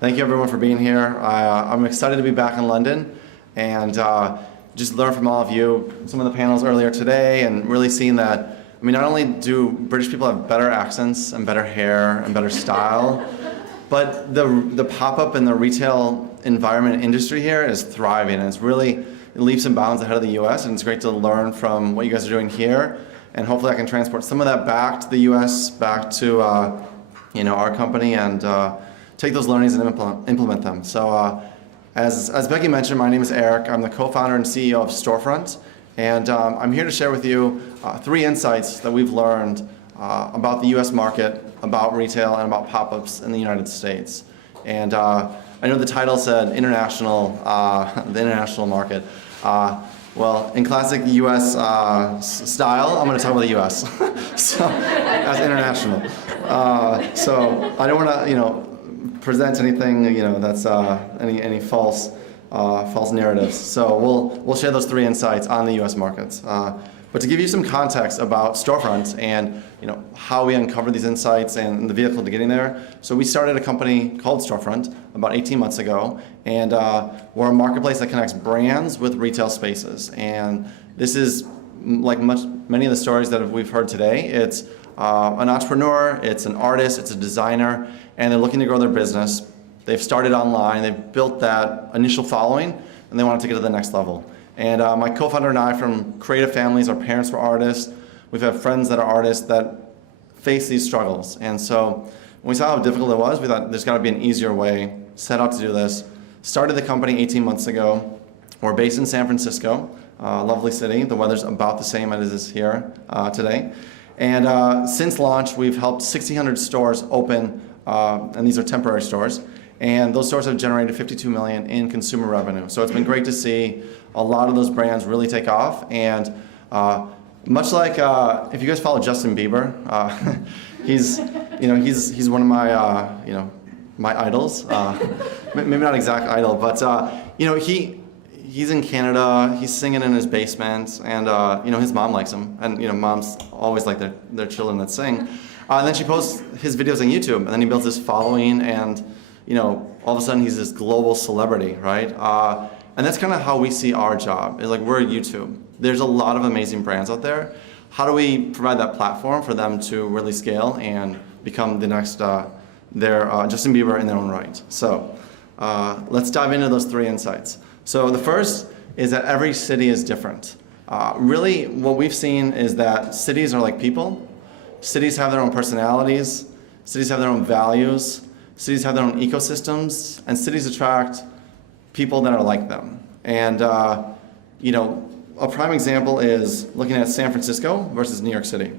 Thank you everyone for being here. I'm excited to be back in London and just learn from all of you. Some of the panels earlier today and really seeing that, not only do British people have better accents and better hair and better style, but the pop-up and the retail environment and industry here is thriving, and it's really leaps and bounds ahead of the US, and it's great to learn from what you guys are doing here, and hopefully I can transport some of that back to the US, back to our company, and take those learnings and implement them. So as Becky mentioned, my name is Eric. I'm the co-founder and CEO of Storefront, and I'm here to share with you 3 insights that we've learned about the US market, about retail, and about pop-ups in the United States. And I know the title said international, the international market. Well, in classic US style, I'm going to talk about the US, so as international. So I don't want to, present anything, that's any false narratives. So we'll share those 3 insights on the US markets. But to give you some context about Storefront and how we uncovered these insights and the vehicle to getting there. So we started a company called Storefront about 18 months ago, and we're a marketplace that connects brands with retail spaces. And this is like many of the stories that we've heard today. It's an entrepreneur, it's an artist, it's a designer, and they're looking to grow their business. They've started online, they've built that initial following, and they want to take it to the next level. And my co-founder and I, from creative families, our parents were artists. We've had friends that are artists that face these struggles. And so when we saw how difficult it was, we thought there's got to be an easier way. Set out to do this. Started the company 18 months ago. We're based in San Francisco, a lovely city. The weather's about the same as it is here today. And since launch, we've helped 1,600 stores open, and these are temporary stores. And those stores have generated $52 million in consumer revenue. So it's been great to see a lot of those brands really take off. And much like if you guys follow Justin Bieber, he's one of my my idols. Maybe not exact idol, but he's in Canada. He's singing in his basement, and his mom likes him. And moms always like their children that sing. And then she posts his videos on YouTube, and then he builds this following, and all of a sudden he's this global celebrity, right? And that's kind of how we see our job. It's like we're YouTube. There's a lot of amazing brands out there. How do we provide that platform for them to really scale and become the next Justin Bieber in their own right? So let's dive into those 3 insights. So the first is that every city is different. Really, what we've seen is that cities are like people. Cities have their own personalities. Cities have their own values. Cities have their own ecosystems, and cities attract people that are like them. And a prime example is looking at San Francisco versus New York City.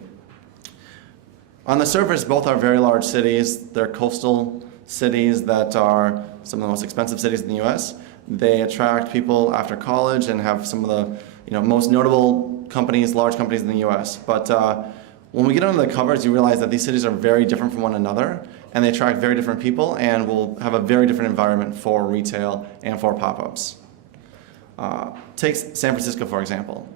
On the surface, both are very large cities. They're coastal cities that are some of the most expensive cities in the US. They attract people after college and have some of the most notable companies, large companies in the US. But when we get under the covers, you realize that these cities are very different from one another, and they attract very different people and will have a very different environment for retail and for pop-ups. Take San Francisco, for example.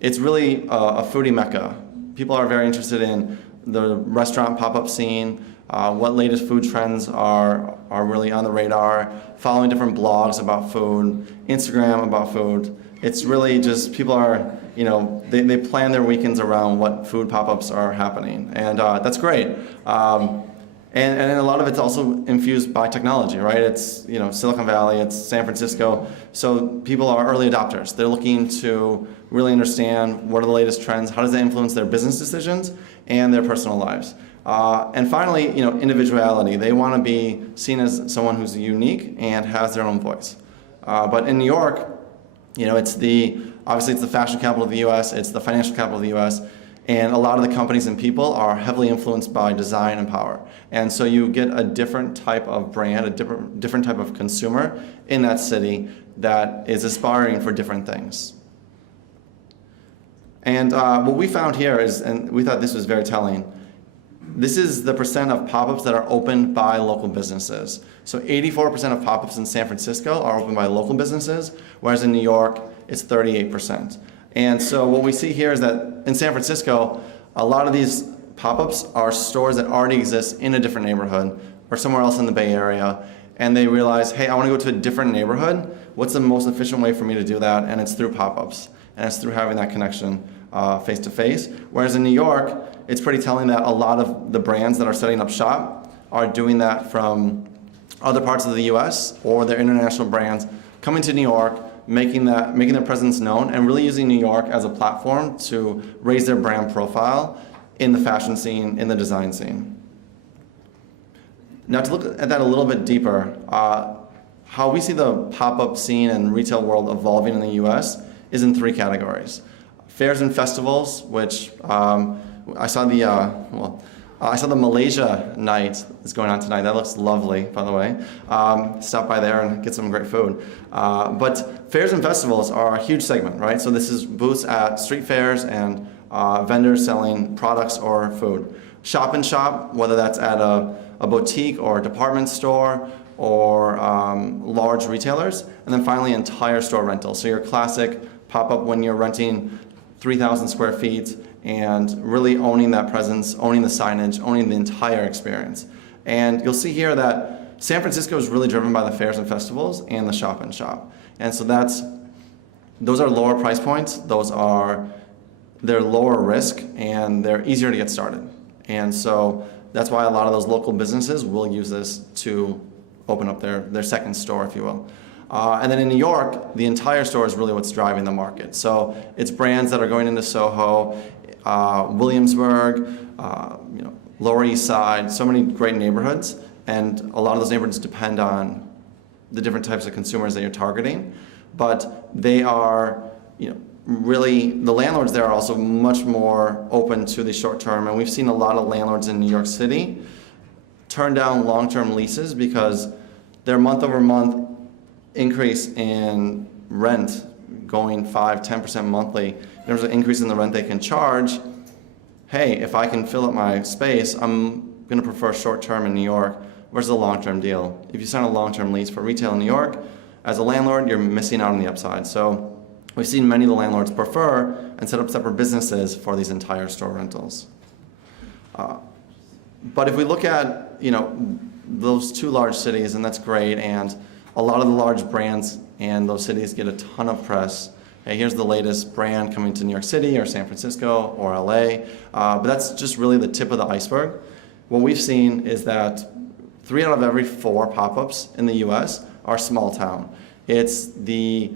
It's really a foodie mecca. People are very interested in the restaurant pop-up scene, what latest food trends are really on the radar, following different blogs about food, Instagram about food. It's really just people are, they plan their weekends around what food pop-ups are happening, and that's great. And a lot of it's also infused by technology, right? It's Silicon Valley, it's San Francisco, so people are early adopters. They're looking to really understand what are the latest trends, how does that influence their business decisions and their personal lives. And finally, individuality. They want to be seen as someone who's unique and has their own voice. But in New York, obviously it's the fashion capital of the US, it's the financial capital of the US, and a lot of the companies and people are heavily influenced by design and power. And so you get a different type of brand, a different type of consumer in that city that is aspiring for different things. And what we found here is, and we thought this was very telling, this is the percent of pop-ups that are opened by local businesses. So 84% of pop-ups in San Francisco are opened by local businesses, whereas in New York, it's 38%. And so what we see here is that in San Francisco, a lot of these pop-ups are stores that already exist in a different neighborhood or somewhere else in the Bay Area, and they realize, hey, I want to go to a different neighborhood. What's the most efficient way for me to do that? And it's through pop-ups, and it's through having that connection face-to-face. Whereas in New York, it's pretty telling that a lot of the brands that are setting up shop are doing that from other parts of the US, or their international brands coming to New York, making their presence known, and really using New York as a platform to raise their brand profile in the fashion scene, in the design scene. Now, to look at that a little bit deeper, how we see the pop-up scene and retail world evolving in the US is in 3 categories. Fairs and festivals, which I saw the Malaysia night that's going on tonight. That looks lovely, by the way. Stop by there and get some great food. But fairs and festivals are a huge segment, right? So this is booths at street fairs and vendors selling products or food. Shop and shop, whether that's at a boutique or a department store or large retailers. And then finally, entire store rentals. So your classic pop-up when you're renting 3,000 square feet and really owning that presence, owning the signage, owning the entire experience. And you'll see here that San Francisco is really driven by the fairs and festivals and the shop and shop. And so those are lower price points, they're lower risk, and they're easier to get started. And so that's why a lot of those local businesses will use this to open up their second store, if you will. And then in New York, the entire store is really what's driving the market. So it's brands that are going into Soho, Williamsburg, Lower East Side, so many great neighborhoods, and a lot of those neighborhoods depend on the different types of consumers that you're targeting. But they are, really, the landlords there are also much more open to the short term, and we've seen a lot of landlords in New York City turn down long-term leases because their month-over-month increase in rent going 5-10% monthly, there's an increase in the rent they can charge. Hey, if I can fill up my space, I'm going to prefer short-term in New York versus a long-term deal. If you sign a long-term lease for retail in New York, as a landlord, you're missing out on the upside. So we've seen many of the landlords prefer and set up separate businesses for these entire store rentals. But if we look at, those 2 large cities, and that's great, and a lot of the large brands and those cities get a ton of press. Hey, here's the latest brand coming to New York City or San Francisco or LA, but that's just really the tip of the iceberg. What we've seen is that 3 out of every 4 pop-ups in the US are small town. It's the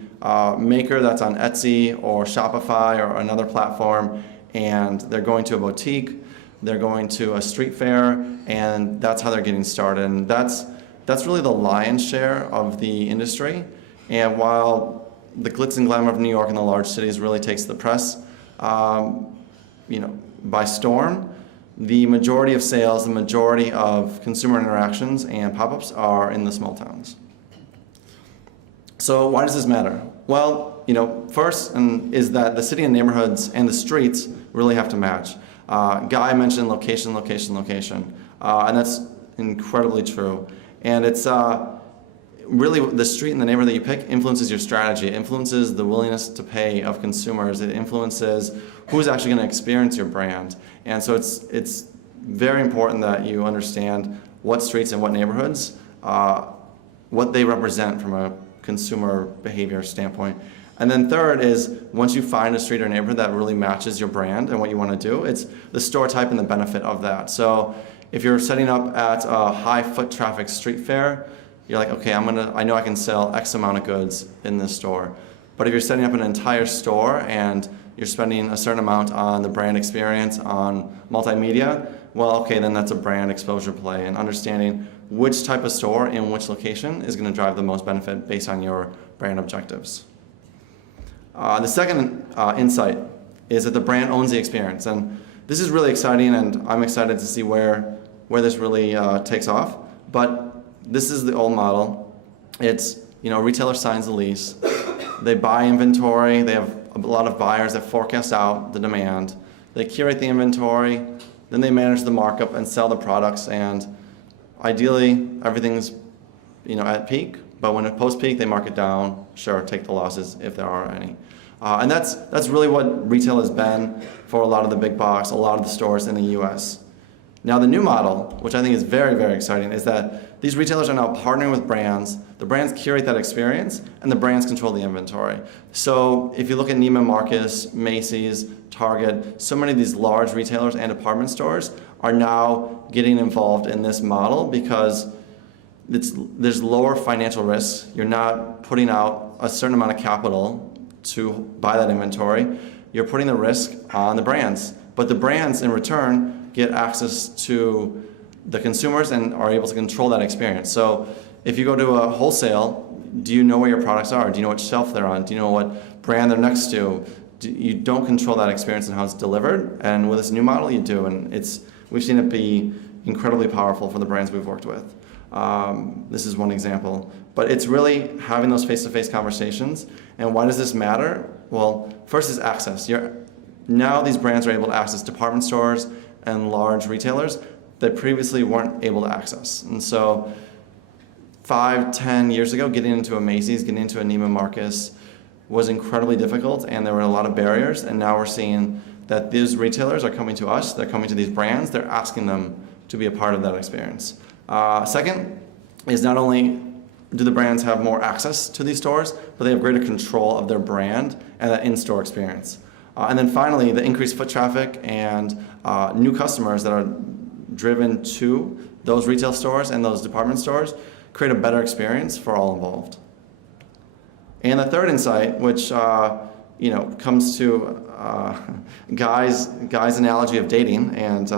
maker that's on Etsy or Shopify or another platform, and they're going to a boutique, they're going to a street fair, and that's how they're getting started. And that's really the lion's share of the industry. And while the glitz and glamour of New York and the large cities really takes the press, by storm, the majority of sales, the majority of consumer interactions and pop-ups are in the small towns. So why does this matter? Well, first is that the city and neighborhoods and the streets really have to match. Guy mentioned location, location, location, and that's incredibly true. And it's really the street and the neighborhood that you pick influences your strategy. It influences the willingness to pay of consumers. It influences who's actually going to experience your brand. And so it's very important that you understand what streets and what neighborhoods, what they represent from a consumer behavior standpoint. And then third is, once you find a street or neighborhood that really matches your brand and what you want to do, it's the store type and the benefit of that. So if you're setting up at a high foot traffic street fair, you're like, okay, I know I can sell X amount of goods in this store. But if you're setting up an entire store and you're spending a certain amount on the brand experience, on multimedia, well, okay, then that's a brand exposure play, and understanding which type of store in which location is going to drive the most benefit based on your brand objectives. The second insight is that the brand owns the experience. And this is really exciting, and I'm excited to see where this really takes off. But this is the old model. It's, retailer signs the lease. They buy inventory. They have a lot of buyers that forecast out the demand. They curate the inventory. Then they manage the markup and sell the products. And ideally, everything's, at peak. But when it post-peak, they mark it down. Sure, take the losses if there are any. And that's really what retail has been for a lot of the big box, a lot of the stores in the US. Now the new model, which I think is very, very exciting, is that these retailers are now partnering with brands. The brands curate that experience, and the brands control the inventory. So if you look at Neiman Marcus, Macy's, Target, so many of these large retailers and department stores are now getting involved in this model because there's lower financial risks. You're not putting out a certain amount of capital to buy that inventory. You're putting the risk on the brands. But the brands, in return, get access to the consumers and are able to control that experience. So if you go to a wholesale, do you know where your products are? Do you know what shelf they're on? Do you know what brand they're next to? You don't control that experience and how it's delivered. And with this new model, you do. And we've seen it be incredibly powerful for the brands we've worked with. This is one example. But it's really having those face-to-face conversations. And why does this matter? Well, first is access. Now these brands are able to access department stores and large retailers that previously weren't able to access. And so 5-10 years ago, getting into a Macy's, getting into a Neiman Marcus was incredibly difficult, and there were a lot of barriers. And now we're seeing that these retailers are coming to us, they're coming to these brands, they're asking them to be a part of that experience. Second is not only do the brands have more access to these stores, but they have greater control of their brand and that in-store experience. And then finally, the increased foot traffic and new customers that are driven to those retail stores and those department stores create a better experience for all involved. And the third insight, which comes to Guy's analogy of dating, and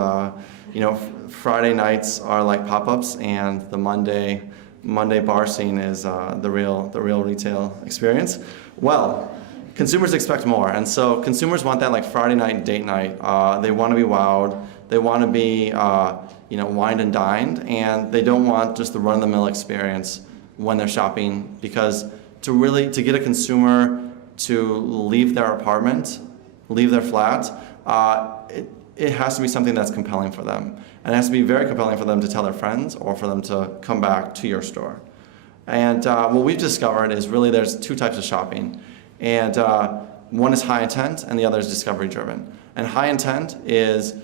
Friday nights are like pop-ups, and the Monday bar scene is the real retail experience. Well, consumers expect more, and so consumers want that like Friday night date night. They want to be wowed. They want to be wined and dined, and they don't want just the run-of-the-mill experience when they're shopping, because to get a consumer to leave their apartment, leave their flat, it has to be something that's compelling for them. And it has to be very compelling for them to tell their friends or for them to come back to your store. And what we've discovered is really there's two types of shopping. And one is high intent and the other is discovery driven. And high intent is,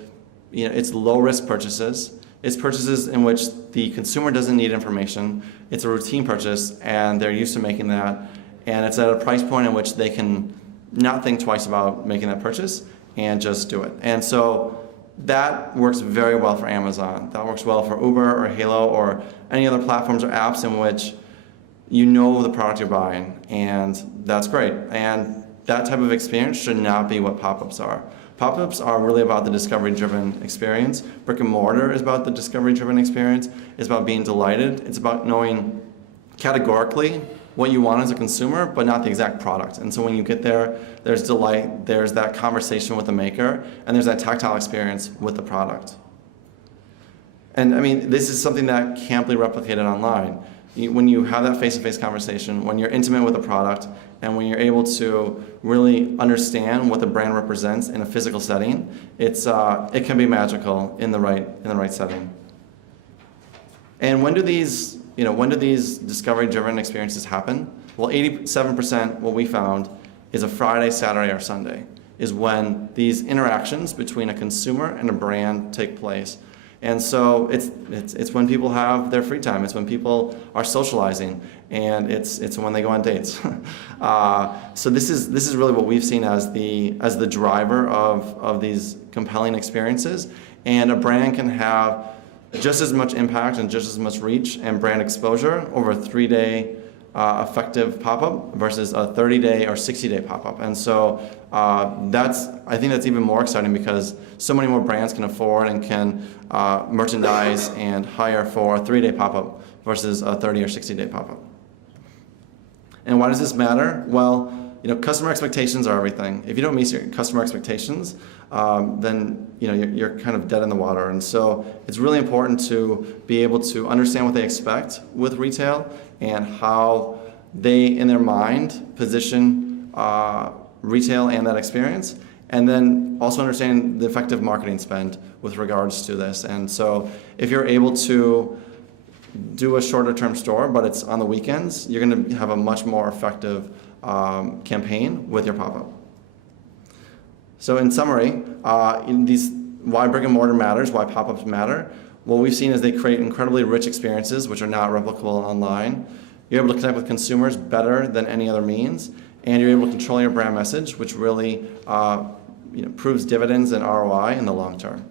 it's low risk purchases. It's purchases in which the consumer doesn't need information. It's a routine purchase and they're used to making that. And it's at a price point in which they can not think twice about making that purchase and just do it. And so that works very well for Amazon. That works well for Uber or Halo or any other platforms or apps in which you know the product you're buying, and that's great. And that type of experience should not be what pop-ups are. Pop-ups are really about the discovery-driven experience. Brick and mortar is about the discovery-driven experience. It's about being delighted. It's about knowing categorically what you want as a consumer, but not the exact product. And so when you get there, there's delight, there's that conversation with the maker, and there's that tactile experience with the product. And I mean, this is something that can't be replicated online. When you have that face-to-face conversation, when you're intimate with a product, and when you're able to really understand what the brand represents in a physical setting, it can be magical in the right setting. And when do these discovery-driven experiences happen? Well, 87%, what we found, is a Friday, Saturday, or Sunday, is when these interactions between a consumer and a brand take place. And so it's when people have their free time. It's when people are socializing, and it's when they go on dates. So this is really what we've seen as the driver of these compelling experiences. And a brand can have just as much impact and just as much reach and brand exposure over a 3-day effective pop-up versus a 30-day or 60-day pop-up. And so I think that's even more exciting because so many more brands can afford and can merchandise and hire for a 3-day pop-up versus a 30 or 60-day pop-up. And why does this matter? Well, customer expectations are everything. If you don't meet your customer expectations, then you're kind of dead in the water. And so it's really important to be able to understand what they expect with retail and how they, in their mind, position retail and that experience, and then also understanding the effective marketing spend with regards to this. And so if you're able to do a shorter term store, but it's on the weekends, you're going to have a much more effective campaign with your pop-up. So in summary, why brick and mortar matters, why pop-ups matter. What we've seen is they create incredibly rich experiences which are not replicable online. You're able to connect with consumers better than any other means, and you're able to control your brand message, which really proves dividends and ROI in the long term.